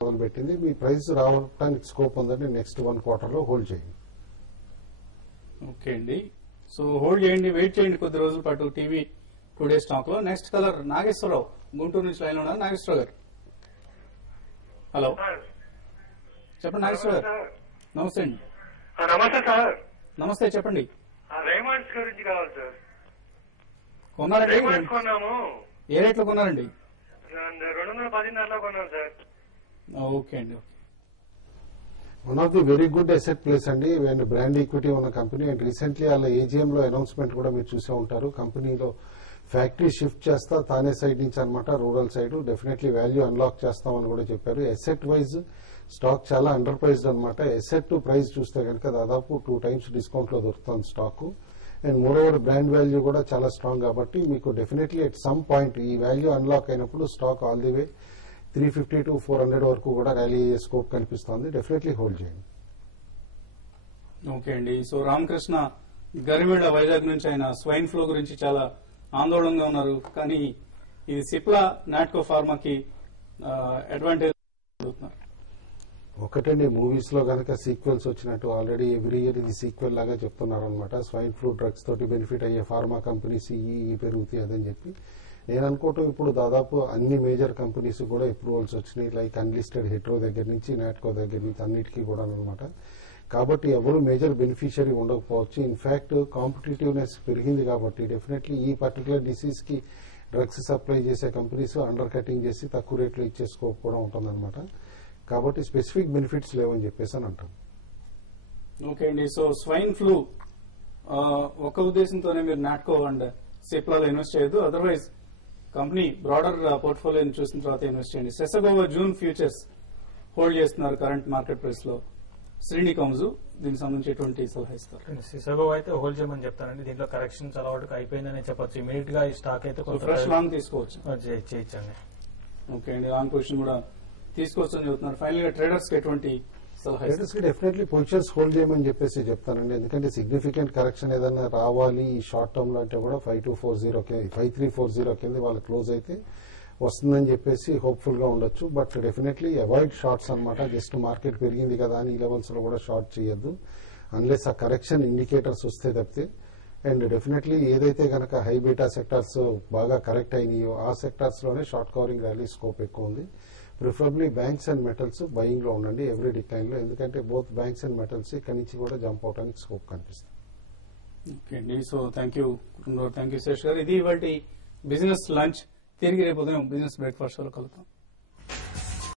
మొదలుపెట్టింది. మీ ప్రైస్ రావడానికి స్కోప్ ఉందండి. నెక్స్ట్ 1 quarter లో హోల్డ్ చేయండి. ఓకే అండి. సో హోల్డ్ చేయండి, వెయిట్ చేయండి కొద్ది రోజుల పాటు టీవీ టుడే స్టాక్ లో. నెక్స్ట్ కలర్ నాగేశ్వరరావు గుంటూరు నుంచి లైన్ లో ఉన్నారు. నాగేశ్వరరావు గారు హలో చెప్పండి. నాగేశ్వరరావు గారు నమస్తే అండి. నమస్తే సార్. నమస్తే చెప్పండి. రేమండ్స్ గురించి కావాలి సార్. కొన్నారండి? కొన్నాము. ఏ రేట్లో కొన్నారండి? 210 కొన్నాం సార్. ఓకే అండి. One of the very good asset place అండి. బ్రాండ్ ఈక్విటీ ఉన్న కంపెనీ. అండ్ రీసెంట్లీ వాళ్ళ ఏజీఎం లో అనౌన్స్మెంట్ కూడా మీరు చూసే ఉంటారు. కంపెనీలో ఫ్యాక్టరీ షిఫ్ట్ చేస్తా తానే సైడ్ నుంచి అనమాట, rural side. Definitely value unlock చేస్తామని కూడా చెప్పారు. అసెట్ వైజ్ స్టాక్ చాలా అండర్ ప్రైజ్డ్ అనమాట. అసెట్ టు ప్రైస్ చూస్తే కనుక దాదాపు 2 times డిస్కౌంట్ లో దొరుకుతుంది stock. And more over brand value కూడా చాలా స్ట్రాంగ్ కాబట్టి మీకు డెఫినెట్లీ ఎట్ సమ్ పాయింట్ ఈ వాల్యూ అన్లాక్ అయినప్పుడు stock all the way 350 to 400 వరకు కూడా ర్యాలీ అయ్యే స్కోప్ కనిపిస్తోంది. డెఫినెట్లీ హోల్డ్ చేయండి. ఓకే అండి. సో రామకృష్ణ గరిమెడ వైజాగ్ నుంచి ఆయన స్వైన్ ఫ్లూ గురించి చాలా ఆందోళనగా ఉన్నారు. కానీ ఇది సిప్లా నాట్కో ఫార్మాకి అడ్వాంటేజ్ అవుతున్నారు. ఒకటండి, మూవీస్ లో కనుక సీక్వెల్స్ వచ్చినట్టు ఆల్రెడీ ఎవ్రీ ఇయర్ ఇది సీక్వెల్ లాగా చెప్తున్నారు అనమాట. స్వైన్ ఫ్లూ డ్రగ్స్ తోటి బెనిఫిట్ అయ్యే ఫార్మా కంపెనీస్ ఈ పెరుగుతాయి అదని చెప్పి నేను అనుకోవటం. ఇప్పుడు దాదాపు అన్ని మేజర్ కంపెనీస్ కూడా అప్రూవల్స్ వచ్చినాయి. లైక్ అన్లిస్టెడ్ హెట్రో దగ్గర నుంచి నాట్కో దగ్గర నుంచి అన్నిటికీ కూడా అనమాట. కాబట్టి ఎవరు మేజర్ బెనిఫిషియరీ ఉండకపోవచ్చు. ఇన్ఫాక్ట్ కాంపిటేటివ్నెస్ పెరిగింది కాబట్టి డెఫినెట్లీ ఈ పర్టికులర్ డిసీజ్ కి డ్రగ్స్ సప్లై చేసే కంపెనీస్ అండర్ కటింగ్ చేసి తక్కువ రేట్లో ఇచ్చే స్కోప్ కూడా ఉంటుందన్నమాట. కాబట్టి స్పెసిఫిక్ బెనిఫిట్స్ లేవని చెప్పేసి అని అంటాం. ఓకే అండి. సో స్వైన్ ఫ్లూ ఒక ఉద్దేశంతోనే మీరు నాట్కో అండ్ సిప్లాలో ఇన్వెస్ట్ చేయొద్దు. అదర్వైజ్ కంపెనీ బ్రాడర్ పోర్ట్ఫోలియోని చూసిన తర్వాత ఇన్వెస్ట్ చేయండి. సెసగోవా జూన్ ఫ్యూచర్స్ హోల్డ్ చేస్తున్నారు కరెంట్ మార్కెట్ ప్రైస్ లో. శ్రీని కౌజు దీనికి సంబంధించి ఎటువంటి సలహా ఇస్తారు? సిసగోవా అయితే హోల్డ్ చేయమని చెప్తానండి. దీంట్లో కరెక్షన్ చాలా వరకు అయిపోయిందని చెప్పొచ్చు. ఇమీడియట్ గా ఈ స్టాక్ అయితే ఫ్రెష్ లాంగ్ తీసుకోవచ్చు. చేయొచ్చండి. ఓకే అండి. లాంగ్ పొజిషన్ కూడా తీసుకోవచ్చు అని చెప్తున్నారు. ఫైనల్ గా ట్రేడర్స్ కి ఎటువంటి సలహా? ట్రేడర్స్ కి డెఫినెట్లీ పొజిషన్స్ హోల్డ్ చేయమని చెప్పేసి చెప్తానండి. ఎందుకంటే సిగ్నిఫికెంట్ కరెక్షన్ ఏదైనా రావాలి ఈ షార్ట్ టర్మ్ లో అంటే కూడా 5340 కింద వాళ్ళు క్లోజ్ అయితే వస్తుందని చెప్పేసి హోప్ఫుల్ గా ఉండొచ్చు. బట్ డెఫినెట్లీ అవాయిడ్ షార్ట్స్ అనమాట. జస్ట్ మార్కెట్ పెరిగింది కదా అని ఈ లెవెల్స్ లో కూడా షార్ట్ చేయొద్దు అన్లెస్ ఆ కరెక్షన్ ఇండికేటర్స్ వస్తే తప్పితే. అండ్ డెఫినెట్లీ ఏదైతే కనుక హై బీటా సెక్టార్స్ బాగా కరెక్ట్ అయినాయో ఆ సెక్టార్స్ లోనే షార్ట్ కవరింగ్ ర్యాలీ స్కోప్ ఎక్కువ ఉంది. Preferably banks and metals buying లో ఉండండి ఎవ్రీ డిక్లైన్ లో. ఎందుకంటే బోత్ బ్యాంక్స్ అండ్ మెటల్స్ ఇక్కడి నుంచి కూడా జంప్ అవడానికి స్కోప్ కనిపిస్తుంది. ఓకే అండి. సో థ్యాంక్ యూ శేష్ గారు. ఇది ఇవాళ బిజినెస్ లంచ్. తిరిగి రేపు ఉదయం బిజినెస్ బ్రేక్ఫాస్ట్ లో కలుద్దాం.